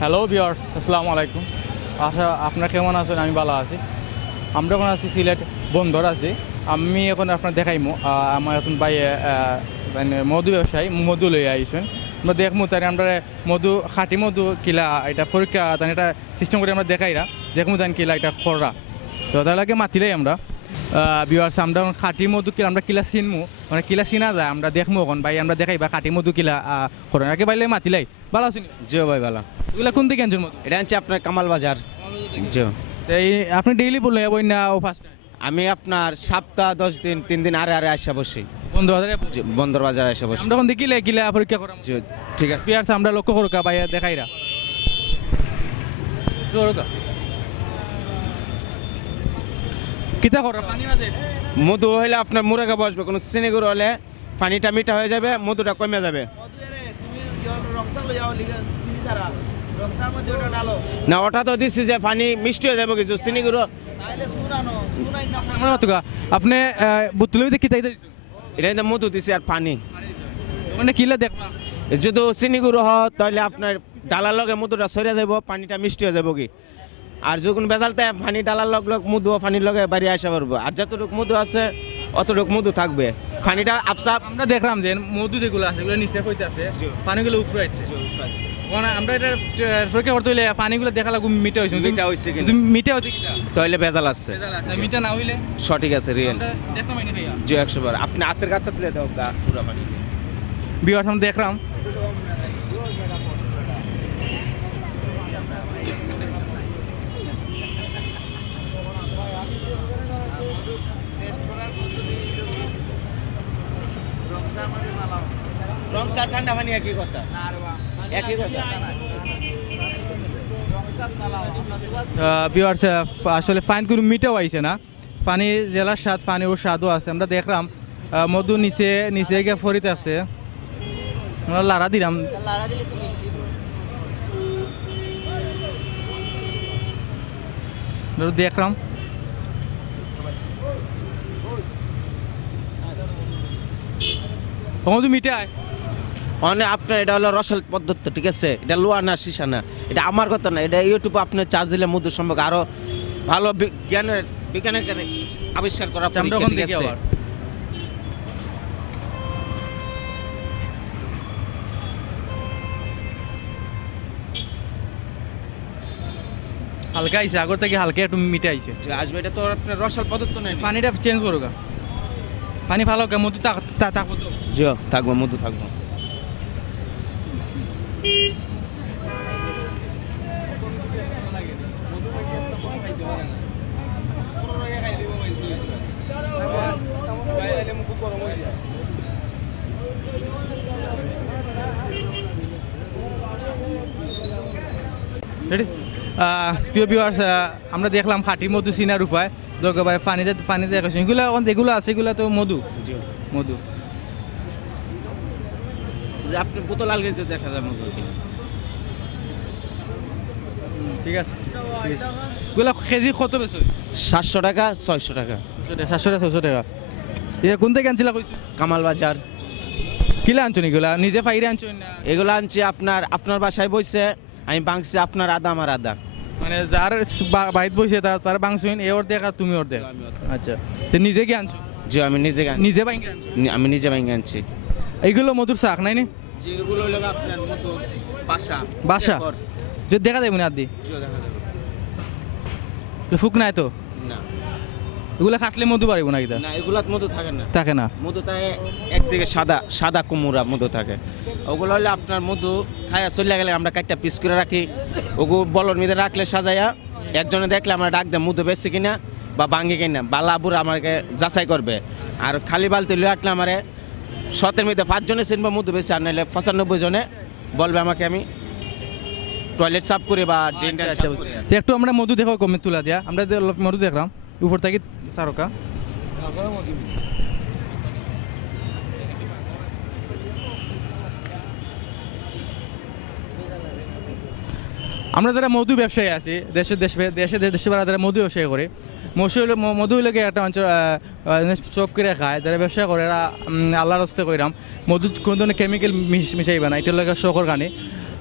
Hello viewers, আসসালামু আলাইকুম। আশা আপনারা কেমন আছেন? আমি ভালো আছি। আমরা এখন আছি সিলেট বন্দর আছি। আমি এখন আপনার দেখাইমু আমার এখন ভাই মানে মধু ব্যবসায়ী মধু লইয়া আইসেন। আমরা দেখমু তাই আমরা মধু খাঁটি মধু কিলা এটা পরীক্ষা তাই এটা সিস্টেম করে আমরা দেখাইরা দেখমু তাই কিলা এটা খররা। তো তাহলে মাতিলাই আমরা ভিউয়ার্স আমরা খাঁটি মধু কিলা আমরা কিলা চিনমু মানে কিলা চিনা যায় আমরা দেখমু এখন ভাই আমরা দেখাইবা খাঁটি মধু কিলা খররা আগে বাইলে মাতিলাই ভালো আছেন? জিও ভাই ভালো। এগুলা কোন দিকে আনছেন মধু? এটা হচ্ছে আপনার কামাল বাজার। জিও এই আপনি ডেইলি বললেন বই না ও ফার্স্ট আমি আপনার সপ্তাহ 10 দিন 3 দিন আরে আসা বসি বন্ধু হাজারে বন্দর বাজার আসা বসি। আমরা এখন দেখিলে কিলা পরীক্ষা করাম। জিও, ঠিক আছে। পিয়ার্স আমরা লক্ষ্য করুকা ভাই দেখাইরা করুকা কিতা করা পানি মাঝে মধু হইলে আপনার মুরাগা বসবে, কোনো চিনিগুড় হলে পানিটা মিঠা হয়ে যাবে, মধুটা কমে যাবে। না ওটা তো দিচ্ছি যে পানি মিষ্টি হয়ে যাবে কিছু চিনিগুড়ো। মনে হতো আপনি বুতলে দেখি তাই এটা কিন্তু মধু দিছি আর পানি। মানে কিলা দেখবা যদি চিনিগুড়ো হয় তাহলে আপনার ডালার লগে মধুটা সরে যাব, পানিটা মিষ্টি হয়ে যাব কি। আর যখন বেজালতে পানি ডালার লগ লগ মধু পানির লগে বাড়ি আসা পারবো। আর যতটুকু মধু আছে অতটুকু মধু থাকবে, পানিটা আপসাপ। আমরা দেখলাম যে মধু যেগুলো আছে এগুলো নিচে হইতে আছে, পানিগুলো উপরে আছে। মানে আমরা এটা পরীক্ষা করতে হইলে পানিগুলো দেখা লাগবে মিঠা হয়েছে মিঠা হয়েছে কিন্তু মিঠা হতে কিনা তাহলে ভেজাল আছে, মিঠা না হইলে সঠিক আছে রিয়েল। দেখলাম না ভাইয়া জি 100 বার আপনি হাতের কাছে তুলে দাও গা পুরো পানি। বিয়ার সামনে দেখলাম রং চা ঠান্ডা পানি একই কথা, একই কথা। ভিউয়ার্স আসলে পানি কোনো মিটাও আইছে না, পানি জেলার স্বাদ পানি ওর স্বাদও আছে। আমরা দেখলাম মধু নিচে নিচে গিয়ে ফরিতে আছে, আমরা লাড়া দিলাম দেখলাম মধু মিটায় মানে আপনার এটা হলো রসাল পদ্ধতি, ঠিক আছে? এটা লোয়া না সীসা না, এটা আমার কথা না। এটা ইউটিউবে আপনি চার্জ দিলে মধু সম্পর্কে আরো ভালো বিজ্ঞানের আবিষ্কার করা পরীক্ষা, ঠিক আছে? হালকা আইছে, আগর থেকে হালকা একটু মিটে আইছে। যে আসবে এটা তো আপনার রসাল পদ্ধতি নাই। পানিটা চেঞ্জ করো গা, পানি ভালো গা, মধু থাকবো তো। জি থাকবো, মধু থাকবো। প্রিয় ভিউয়ার্স, আমরা দেখলাম খাঁটি মধু চিনার উপায়। দরকার ভাই পানিতে পানিতে এগুলো এগুলো আছে, এগুলো তো মধু মধু যে আপনি বোতল আলগিতে দেখা যায় মধু কিনা। ঠিক আছে, এগুলো কেজি কত বেশি? 700 টাকা 600 টাকা। 700 টাকা 600 টাকা। এ কোন থেকে আনছিলা কইছো? কামাল বাজার। কিলা আনছো এগুলা নিজে ফাইরে আনছো না? এগুলো আনছি আপনার বাসায় বইছে, আমি বাংছি আপনার আদা আমার আদা। মানে যার বাড়িতে বসে তার বাংশুন এ ওর দেখ আর তুমি ওর দেখ। আচ্ছা, তো নিজে কি আনছো? জি আমি নিজে নিজে বাইঙ্গে আনছো? আমি নিজে বাইঙ্গে আনছি। এইগুলো মধুর শাক নাই নি? যে এগুলো হলো আপনার মধু বাসা যদি দেখা যাবে না আদি দেখা যাবে ফুক নাই তো না, এগুলো খাটলে মধু পারিব না? না এগুলাত মধু থাকে না, থাকে না। মধু থাকে একদিকে সাদা কুমড়া মধু থাকে। ওগুলো হলে আপনার মধু খায়া চলে গেলে আমরা কাটটা পিস করে রাখি, ওগুলো বলর মধ্যে রাখলে সাজাইয়া একজনে দেখলে আমরা ডাক দেয় মধু বেশি কিনা বা ভাঙ্গি কিনা, বালা বুড়া আমাকে যাচাই করবে। আর খালি বালতি লুয়ে আটলে আমারে 7-এর মধ্যে 5 জনে চিনবা মধু বেশি, আর নাহলে 95 জনে বলবে আমাকে আমি টয়লেট সাফ করে বা ড্রেনটা সাফ করে। একটু আমরা মধু দেখো কমে তুলা দিয়া, আমরা মধু দেখলাম উপর থেকে চারকা। আমরা যারা মধু ব্যবসায়ী আছি দেশে যারা মধু ব্যবসায়ী করে মধু হইলে একটা অঞ্চল চোখ করে খায়, যারা ব্যবসা করে এরা আল্লাহর হস্তে কইরাম মধু কোনো ধরনের কেমিক্যাল মিশাইবে না, এটা লাগে শখর গানে।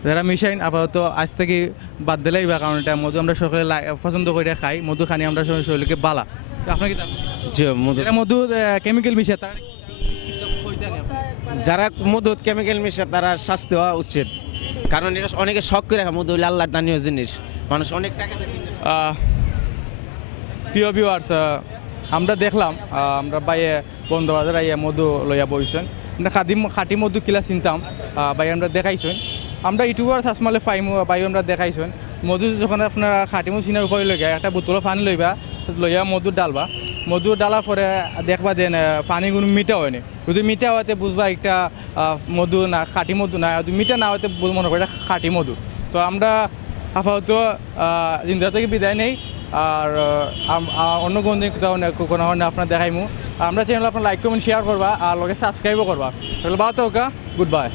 যারা মিশাইন আপাতত আজ থেকে বাদ দিলেই বা কারণ এটা মধু আমরা সকলে পছন্দ করে খাই মধু খানি আমরা শরীরকে বালা তো আপনার কি যে মধু যারা মধু কেমিক্যাল মিশে তারা যারা মধু কেমিক্যাল মিশে তারা শাস্তি হওয়া উচিত, কারণ এটা অনেকে শখ করে রাখে, মধু হলো আল্লাহর দানীয় জিনিস, মানুষ অনেক টাকা দিয়ে কিনে। প্রিয় ভিউয়ার্স, আমরা দেখলাম আমরা বাইয়ে বন্ধু বাজার আইয়া মধু লইয়া বইছেন আমরা খাটি মধু কিলা চিনতাম বাই আমরা দেখাইছেন আমরা ইউটিউবার সাসমালে পাইমু বাই আমরা দেখাইছেন মধু যখন আপনারা খাটি মধু চিনার উপায় লইবা একটা বোতল পানি লইবা লইয়া মধু ডালবা মধু ডালার পরে দেখবা দেন পানি কোনো মিঠা হয়নি যদি মিঠা হওয়াতে বুঝবা একটা মধু না খাটি মধু না যদি মিঠা না হতে মনে করে খাটি মধু তো আমরা আপাতত জিন্দা থেকে বিদায় নেই আর অন্য কোনো দিন কোনো আপনার দেখাইমু আমরা চ্যানেল আপনার লাইক কমেন্ট শেয়ার করবা আর লগে সাবস্ক্রাইবও করবা তাহলে বাদ গুড বাই।